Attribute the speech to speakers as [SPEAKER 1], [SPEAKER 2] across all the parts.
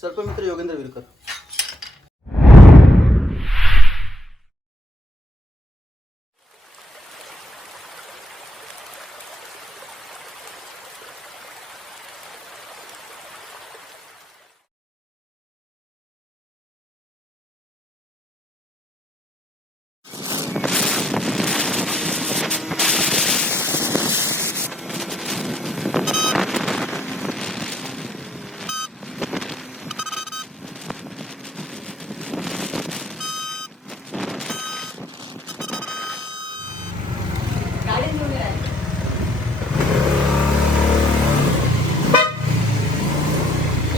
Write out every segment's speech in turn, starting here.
[SPEAKER 1] सर्पमित्र योगेंद्र विरकर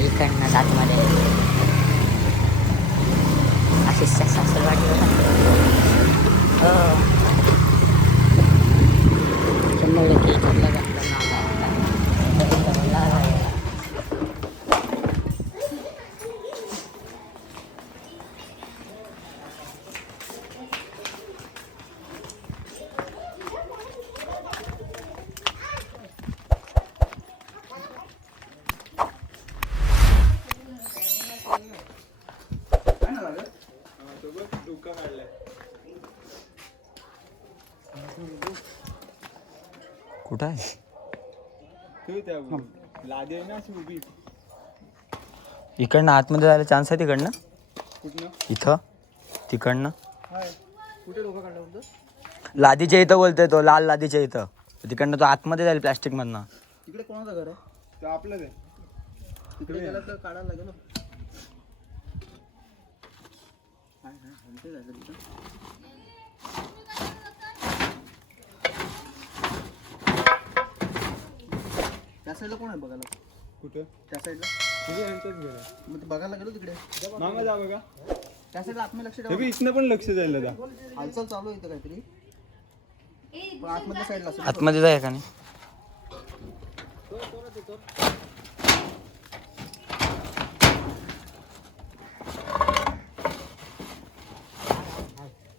[SPEAKER 2] इकडनं सातमध्ये अशी सक्सेसफुल
[SPEAKER 3] कुठं आहे?
[SPEAKER 4] ना अशी उभी.
[SPEAKER 3] इकडनं आतमध्ये जायला चान्स आहे तिकडनं?
[SPEAKER 4] कुठनं?
[SPEAKER 3] इथं? तिकडनं?
[SPEAKER 4] हाय.
[SPEAKER 1] कुठे डोका काढला बोलतो?
[SPEAKER 3] लादीच्या इथं बोलतोय तो लाल लादीच्या इथं. तिकडनं तो आतमध्ये जाईल प्लॅस्टिक मधनं
[SPEAKER 1] इकडे कोणाचं घर आहे?
[SPEAKER 4] ते आपलंच आहे
[SPEAKER 1] तिकडे गेला तर काढायला लागेल. हाय, हाय, हलते जायचं तिथं. त्या साईडला कोण आहे बघायला?
[SPEAKER 4] कुठं?
[SPEAKER 1] त्या साईडला
[SPEAKER 4] घर आहे.
[SPEAKER 1] मग ते बघायला गेलो तिकडे.
[SPEAKER 4] मामा जा बघा
[SPEAKER 1] त्या साईडला आतमध्ये लक्ष
[SPEAKER 4] हे
[SPEAKER 1] ठेवा.
[SPEAKER 4] इथनं पण लक्ष जायला दा
[SPEAKER 1] हालचाल चालू आहे इथं काहीतरी. पण आतमधल्या साईडला असेल
[SPEAKER 3] आतमध्ये जाय का नाही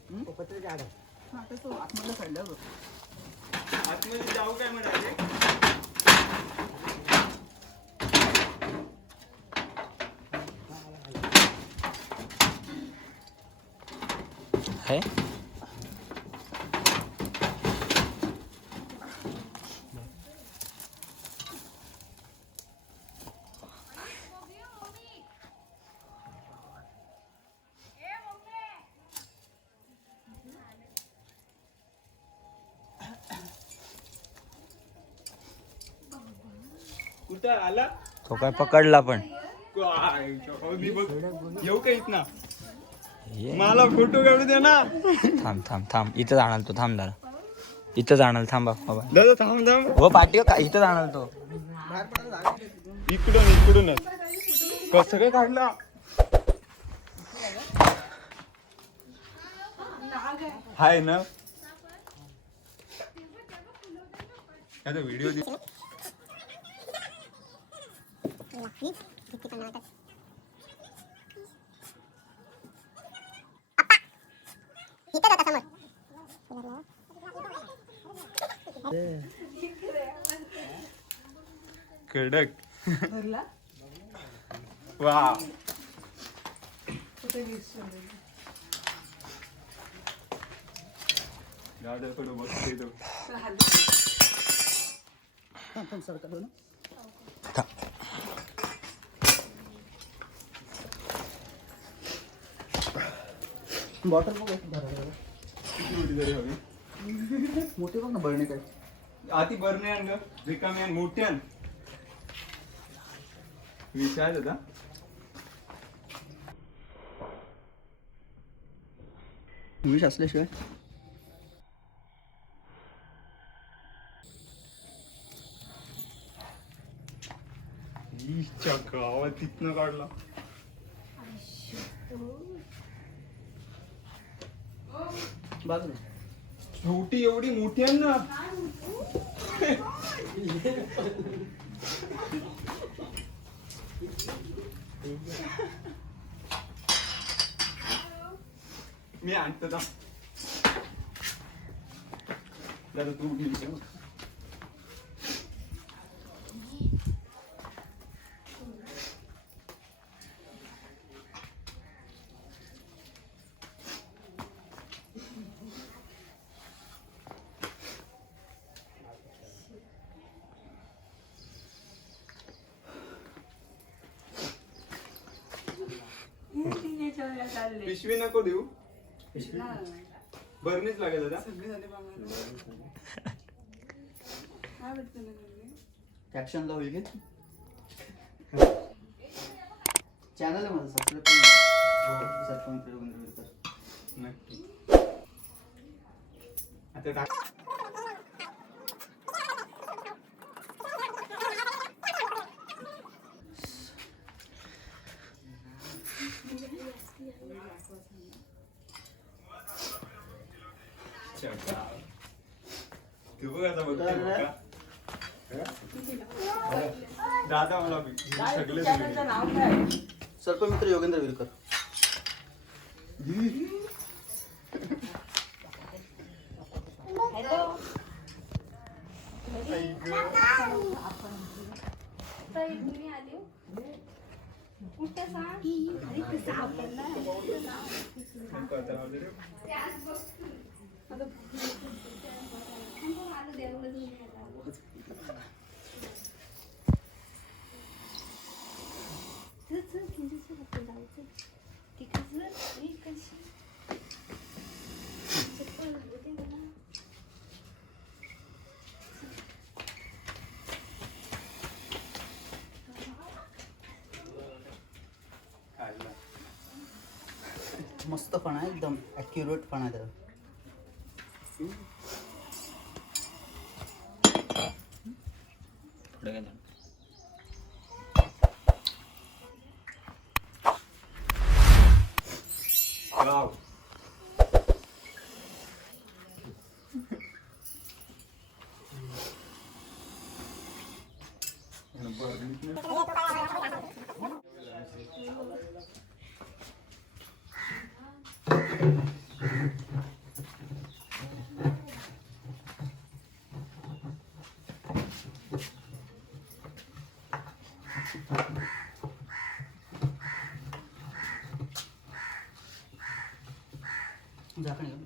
[SPEAKER 1] हा, तेच तो आतमधल्या साईडला आहे बघ.
[SPEAKER 4] आतमध्ये जाऊ काय म्हणाले?
[SPEAKER 3] आहे
[SPEAKER 4] आला?
[SPEAKER 3] तो काय पकडला पण.
[SPEAKER 4] येऊ का इथनं?
[SPEAKER 3] ये.
[SPEAKER 4] मला फोटो काढू दे ना.
[SPEAKER 3] थांब थांब थांब. इथं जाणार तो थांब जरा. इथं जाणार थांबा बाबा
[SPEAKER 4] दादा थांब थांब.
[SPEAKER 3] हो पाठी का इथं जाणार तो?
[SPEAKER 4] इकडून इकडूनच. कसं काय काढला? हाय ना. व्हिडिओ कडक. वा.
[SPEAKER 1] बॉटल
[SPEAKER 4] हवी.
[SPEAKER 1] मोठी बघ ना बरणी काय.
[SPEAKER 4] आती बरणे आण ग रिकामी आण मोठी आण विचार दादा.
[SPEAKER 1] विष असल्याशिवाय
[SPEAKER 4] ईच्या गावात तिथनं काढला.
[SPEAKER 1] बाजूला.
[SPEAKER 4] छोटी एवढी मोठी आहे ना मी आणतो थांब. दादा तू घेऊन ये.
[SPEAKER 5] काय चाललंय
[SPEAKER 6] पिशवी नको देऊ. भरणीच लागेल दादा
[SPEAKER 5] सगळे झाले बघा काय वाटतं ना घरी?
[SPEAKER 1] कॅप्शनला होईल की? चॅनल आहे माझं सबस्क्राईब सरपंच रवींद्र
[SPEAKER 6] नक्की. आता टाक दादा? मला सगळे
[SPEAKER 5] काय
[SPEAKER 1] सर्पमित्र Yogendra Virkar.
[SPEAKER 6] Yeah, I'm supposed to.
[SPEAKER 1] मस्त पण आहे एकदम ॲक्युरेट पण आहे त्याला झाकण घालून.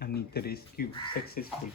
[SPEAKER 6] आणि रेस्क्यू सक्सेसफुल